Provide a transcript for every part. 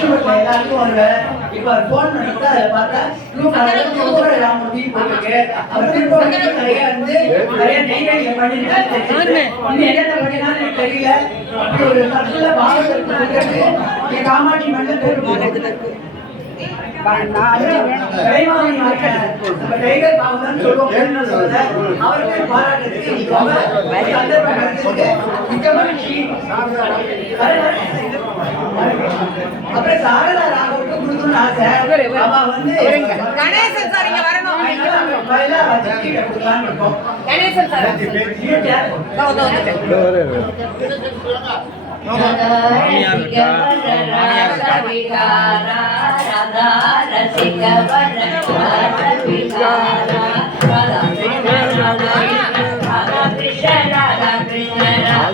எல்லாருக்கும் இப்ப போன் பண்ணிட்டு அதுல பார்த்தா ப்ளூ கலர்ல சூப்பர் ராமூர்த்தி போட்டுருக்கு அவர் திருப்பி நிறைய வந்து நிறைய என்னென்ன பண்ணினாலும் எனக்கு தெரியல. அப்படி ஒரு இருக்கிறது இங்க காமாட்சி மண்டல பேர் சொல்லுது அவருக்கு பாராட்டுறதுக்கு அப்புறம் சாரதா ராகவுக்கு கொடுக்கணும்னு ஆசை. அவ வந்து கணேசன் சார் இங்க வரணும். பதிலா வச்சுக்கிட்ட கொடுக்கலாம்னு இருக்கோம். கணேசன் சார்.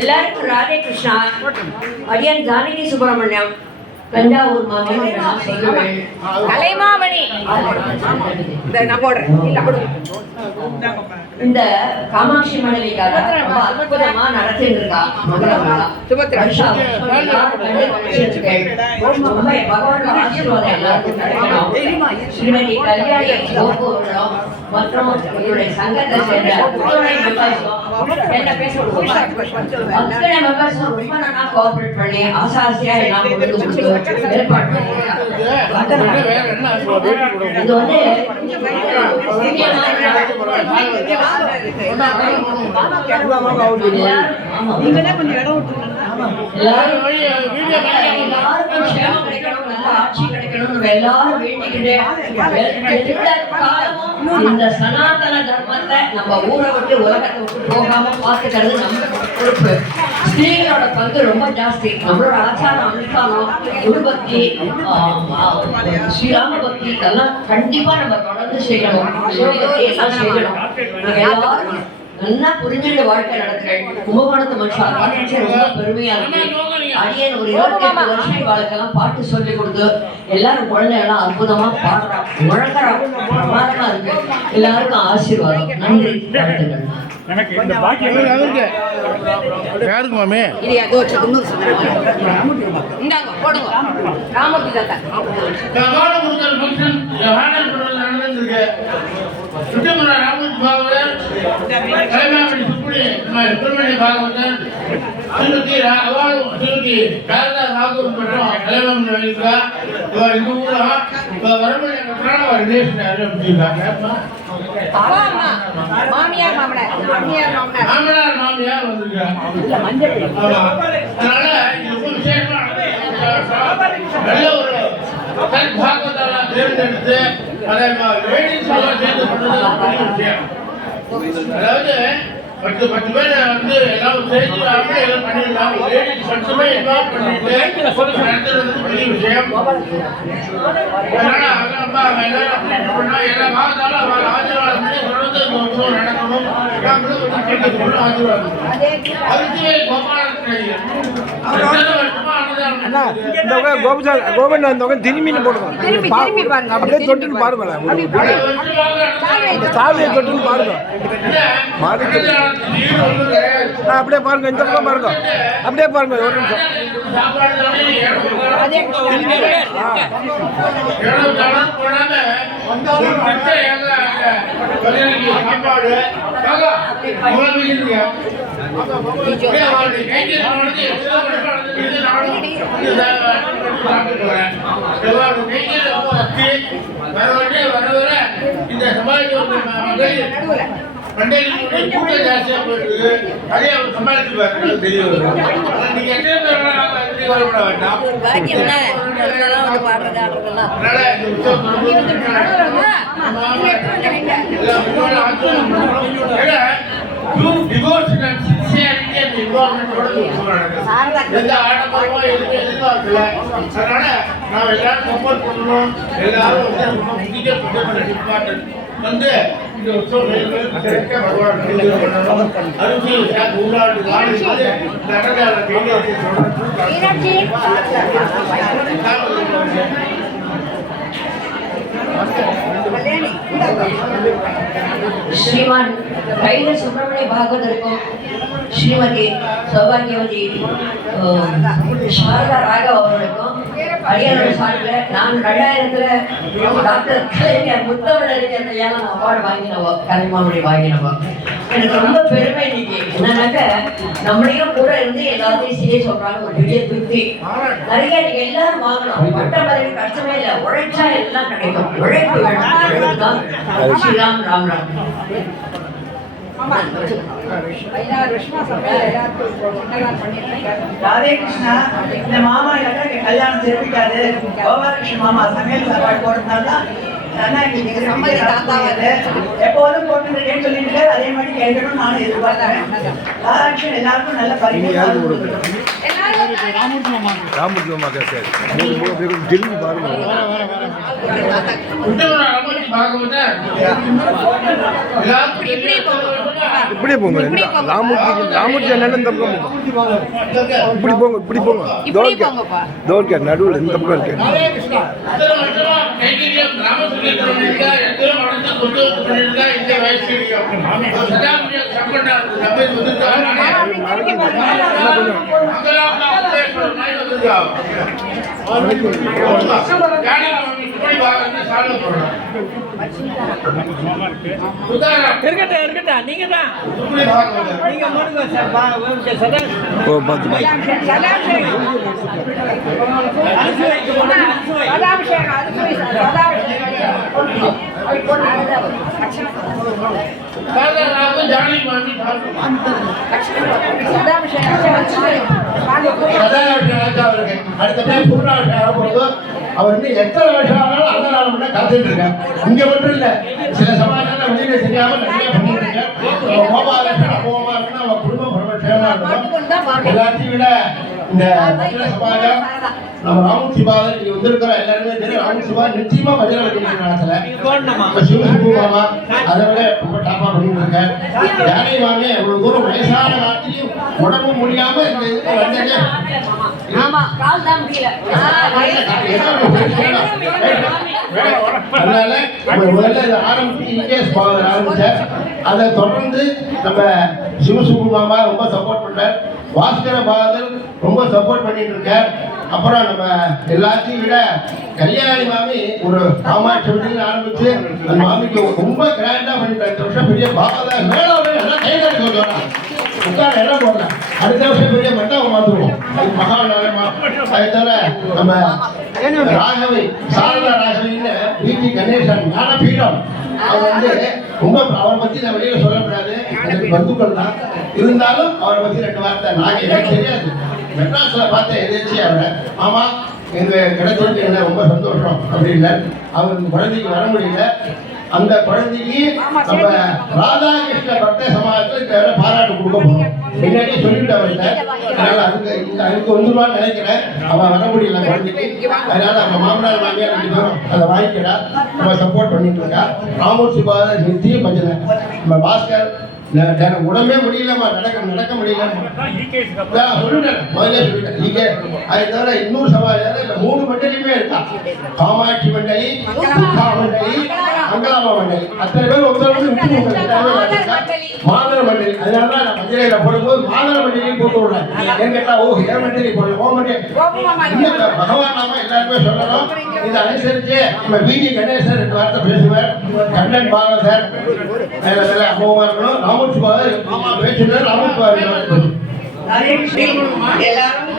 எல்லாருக்கும் ராதே கிருஷ்ணா அடியன் ஜானகி சுப்பிரமணியம் தஞ்சாவூர் மாவட்டம் சொல்லுவேன் கலைமாமணி. இந்த காமாட்சி ரொம்ப அற்புதமா நடத்திட்டு இருக்கா ஆசீர்வாதம் எல்லாருக்கும் கல்யாணி மற்றும் என்னுடைய சங்கத்தை சேர்ந்த அத்துணை உம் என்ன பேச. அத்தனை உம் ரொம்ப நல்லா கோஆபரேட் பண்ணி ஆசாசியா எல்லாம் கொண்டு கொடுத்து ஏற்பாடு பண்ணிருக்காங்க. இது வந்து எல்லாருக்கும் க்ஷேமம் கிடைக்கணும், ஆட்சி கிடைக்கணும், எல்லாரும் வேண்டிக்கிட்டே இந்த சனாதன தர்மத்தை நம்ம ஊரை விட்டு உலகத்தை விட்டு போகாம பார்த்துக்கிறது நம்ம பொறுப்பு. ஸ்திரீகளோட பங்கு ரொம்ப ஜாஸ்தி. நம்மளோட ஆச்சாரம் அனுஷ்டானம் குருபக்தி ஆம், ஸ்ரீராம பக்தி இதெல்லாம் கண்டிப்பா நம்ம தொடர்ந்து செய்யணும். செய்யணும்? எல்லாரும் நல்லா புரிஞ்சுட்டு வாழ்க்கை நடத்துறேன் கும்பகோணத்து மனுஷன் நினைச்சு ரொம்ப பெருமையா இருக்கு. அடியன் ஒரு இருபத்தி எட்டு வருஷம் இவாளுக்கெல்லாம் பாட்டு சொல்லி கொடுத்து எல்லாரும் குழந்தைங்க எல்லாம் அற்புதமா பாடுறான் முழங்குறான் பிரமாதமா இருக்கு. எல்லாருக்கும் ஆசீர்வாதம். நன்றி. வாழ்த்துக்கள். எனக்கு இந்த பாக்கியம் யாருக்கு மாமி? இது அதோ வச்சு இன்னொரு சந்தனம். இந்தாங்க போடுங்க. ராமூர்த்தி தாத்தா. கபாலமுருகர் ஃபங்க்ஷன் வாடல்புரத்தில் நடந்துருக்கு சுத்தமர ராமூர்த்தி பாகவதர் கலைமாமணி சுப்புடி சுப்பிரமணிய பாகவதர். திருமதி அவாள் திருமதி சாரதா ராகவன் மற்றும் கலைமாமணி வகிக்கிறா இவர் இந்த ஊரா இப்போ வரமணி கட்டுறாங்க அவர் ரிலேஷன் ஆரம்பிச்சிருக்காங்க அப்பா அம்மா. மாமியார் மாமனார். மாமியார் மாமனார். மாமனார் மாமியார் வந்திருக்காங்க. ஆமா. அதனால இது ரொம்ப விசேஷமா நடந்துருக்கு. நல்ல ஒரு சத் பாகவதெல்லாம் தேர்ந்தெடுத்து அதாவது பத்து பத்து பேர் வந்து எல்லாம் சேர்ந்து அப்படியே பண்ணிடலாம் லேடிஸ் மட்டுமே எல்லாம் பண்ணிட்டு நடத்துறது பெரிய விஷயம். அதனால அதான் நம்ம எல்லாரும் அப்படி பண்ணா எல்லா பாகத்தாலும் அவர் ஆசீர்வாதம் பண்ணி தொடர்ந்து நடக்கணும். ஆசீர்வாதம். கோபன் அந்த திரும்பின்னு போடுங்க. திரும்பி திரும்பி பாருங்க. அப்படியே தொட்டுன்னு பாருங்களேன் சாவியை தொட்டுன்னு பாருங்க. மாடுக்கு. அப்படியே பாருங்க இந்த பக்கம் பாருங்க. அப்படியே பாருங்க ஒரு நிமிஷம். இந்த சமாளிக்க மண்டையில் கூட்டம் ஜாஸ்தியா போயிருக்கு அதே அவர் வரும் நீங்க எத்தனை பேர் வரப்பட வேண்டாம் and involvement ஓட இந்த உற்சவம் நடக்குது. எந்த ஆடம்பரமோ எதுவுமே எதிர்பார்க்கல. அதனால நாம் எல்லாரும் support பண்ணணும். எல்லாரும் வந்து ரொம்ப முக்கிய important. வந்து இந்த உற்சவம் மேலும் சிறக்க பகவான் அனுகிரகம் பண்ணணும். அருள்ஜி சார் நூறாண்டு காலம் வந்து அடியாரோட சார்பில் நான் ரெண்டாயிரத்துல டாக்டர் கலைஞர் முத்தமிழறிஞர் கல்யாணம் அவார்டு வாங்கினவோ கலைமாமணி வாங்கினவோ. எனக்கு ரொம்ப பெருமை இன்னைக்கு. என்னன்னாக்க நம்மளையும் கூட இருந்து எல்லாத்தையும் செய்ய சொல்றாங்க ஒரு பெரிய திருப்தி. நிறைய நீங்க எல்லாரும் வாங்கணும். பட்ட பதவி கஷ்டமே இல்லை. உழைச்சா எல்லாம் கிடைக்கும். உழைப்பு வேணும் ஸ்ரீராம் ராம் ராம். ராதே கிருஷ்ணா இந்த மாமா இல்லாட்டா கல்யாணம் மாமா சமையல் சாப்பாடு போடுறதுனால எப்போதும் போட்டுருக்கேன்னு சொல்லிட்டு இருக்காரு, அதே மாதிரி கேட்கணும் நானும் எதிர்பார்க்கிறேன். ராதாகிருஷ்ணன் எல்லாருக்கும் நல்ல பரிமாணம் ராமூர்த்தி மாமா இப்படியே போங்க. ராமூர்த்தி ராமூர்த்தி என்னன்னு இந்த பக்கம் இப்படி போங்க இப்படி போங்க. தோல்க. தோல்க நடுவில் இந்த பக்கம் இருக்கு. இத்தனை வருஷமா கைங்கரியம் ராமசுரேந்திரம் பண்ணிருக்கா, எத்தனை வருஷம் கொண்டு வந்து பண்ணிருக்கா, இந்த வயசுலயும். சதாமுனியா சம்பந்தா சபை வந்துட்டாங்க. மங்களாம்பா உத்தேஸ்வரர் மாதிரி வந்துட்டாங்க. யானை மாமி இப்படி வாங்க சாலை போடுறாங்க. சுதாகர் இருக்கட்டும் இருக்கட்டும் நீங்க தான். நீங்க மூணுங்க சார் சதா ஓ பார்த்து அடுத்த டைம் ஆகும்போது அவர் இன்னும் எத்தனை வருஷம் நாள் மட்டும் காத்துட்டு இருக்கேன். இங்க மட்டும் இல்ல சில சமாஜம் வெளியில தெரியாம நிறைய பண்ணிட்டு இருக்கேன். அவன் கோபாலகிருஷ்ணன் அபோகமா இருக்குன்னா குடும்பம் எல்லாத்தையும் விட இந்த மதுரை சமாஜம் நம்ம ராமன் சிபாதர் இங்க வந்திருக்கிற எல்லாருமே தெரியும். ராமன் சிபா நிச்சயமா பஜனை வைக்கணும் போடணுமா இப்ப சிவசிபு மாமா அதை விட ரொம்ப டாப்பா பண்ணிட்டு இருக்கேன் ஜானகி மாமி அவ்வளவு தூரம் வயசான காலத்திலையும் உடம்பு முடியாம இந்த இதுக்கு வந்ததே ஆமா கால் தான் முடியல. அதனால முதல்ல இதை ஆரம்பிச்சு இங்கேஸ் பாவம் ஆரம்பிச்சார். அதை தொடர்ந்து நம்ம சிவசுகுமாமா ரொம்ப சப்போர்ட் பண்றார். பாஸ்கர பாதர் ரொம்ப சப்போர்ட் பண்ணிட்டு இருக்கார். அப்புறம் நம்ம எல்லாத்தையும் விட கல்யாணி மாமி ஒரு காமாட்சி வீட்டில் ஆரம்பிச்சு அந்த மாமிக்கு ரொம்ப கிராண்டா பண்ணிட்டு இந்த வருஷம் பெரிய பாபா மேலே எல்லாம் கைதாடி சொல்லுவாங்க உட்கார இடம் போடல அடுத்த வருஷம் பெரிய மண்டபம் மாத்துவோம். அது மகாநாயகமா அதை தவிர நம்ம ராகவி சாரதா ராகவின்னு பிபி கணேசன் ஞானபீடம். அவர் வந்து ரொம்ப அவரை பத்தி நான் வெளியில சொல்லக்கூடாது. எனக்கு இருந்தாலும் அவரை பத்தி ரெண்டு வார்த்தை நாங்க எனக்கு தெரியாது. மெட்ராஸ்ல பார்த்தேன் எதிர்ச்சி அவரை ஆமா எங்க கிடைச்சதுக்கு என்ன ரொம்ப சந்தோஷம்? அப்படின்னு அவருக்கு குழந்தைக்கு வர முடியல. அந்த குழந்தைக்கு நம்ம ராதாகிருஷ்ண பக்த சமாஜத்துல இந்த பாராட்டு கொடுக்க போறோம். முன்னாடியே சொல்லிட்டு அவர்கிட்ட அதனால அதுக்கு இந்த அதுக்கு வந்துருவான்னு நினைக்கிறேன். அவன் வர முடியல குழந்தைக்கு. அதனால நம்ம மாமனார் மாமியார் ரெண்டு பேரும் அதை வாங்கிக்கிறா. நம்ம சப்போர்ட் பண்ணிட்டு இருக்கா. ராமூர் சிபாத நித்திய பஜனை. நம்ம பாஸ்கர் உடம்பே முடியலம்மா. நடக்க நடக்க முடியலம்மா. நான் சொல்லிட்டேன். முதல்ல சொல்லிட்டேன். நீங்க அதை தவிர இன்னொரு சவால் இல்ல மூணு மண்டலியுமே இருக்கா. காமாட்சி மண்டலி மண்டலி மங்களாமா மண்டலி அத்தனை பேர் ஒருத்தர் விட்டு மாதர மண்டலி அதனால தான் நான் மஞ்சளையில போடும்போது மாதர மண்டலியும் போட்டு விடுறேன். கேட்டா ஓ ஏ மண்டலி போடல ஓ மண்டலி இன்னும் பகவான் நாம எல்லாருமே சொல்லணும். இதை அனுசரிச்சு நம்ம பிஜி கணேசன் ரெண்டு வார்த்தை பேசுவார். கண்ணன் பாகவதர். நல்ல நல்ல அம்மாவா இருக்கணும். ராமூர்த்தி பாகர் மாமா பேசுனார் ராமூர்த்தி பாகர் எல்லாரும்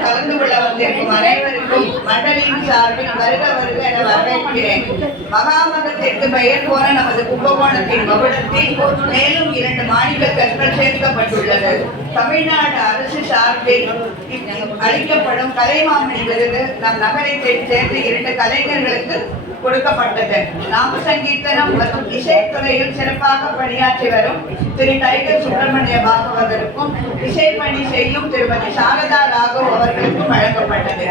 கலந்து கொள்ள வந்திருக்கும் அனைவருக்கும் மண்டலின் சார்பில் வருக வருக என வரவேற்கிறேன். மகாமகத்திற்கு பெயர் போன நமது கும்பகோணத்தின் மகுடத்தில் மேலும் இரண்டு மாநில கற்கள் சேர்க்கப்பட்டுள்ளது. தமிழ்நாடு அரசு சார்பில் அளிக்கப்படும் கலைமாமணி விருது நம் நகரை சேர்ந்த இரண்டு கலைஞர்களுக்கு கொடுக்கப்பட்டது. நாம சங்கீர்த்தனம் மற்றும் இசைத்துறையில் சிறப்பாக பணியாற்றி வரும் திரு டைகர் சுப்பிரமணிய பாகவதற்கும் இசைப்பணி செய்யும் திருமதி சாரதா ராகவ் அவர்களுக்கும் வழங்கப்பட்டது.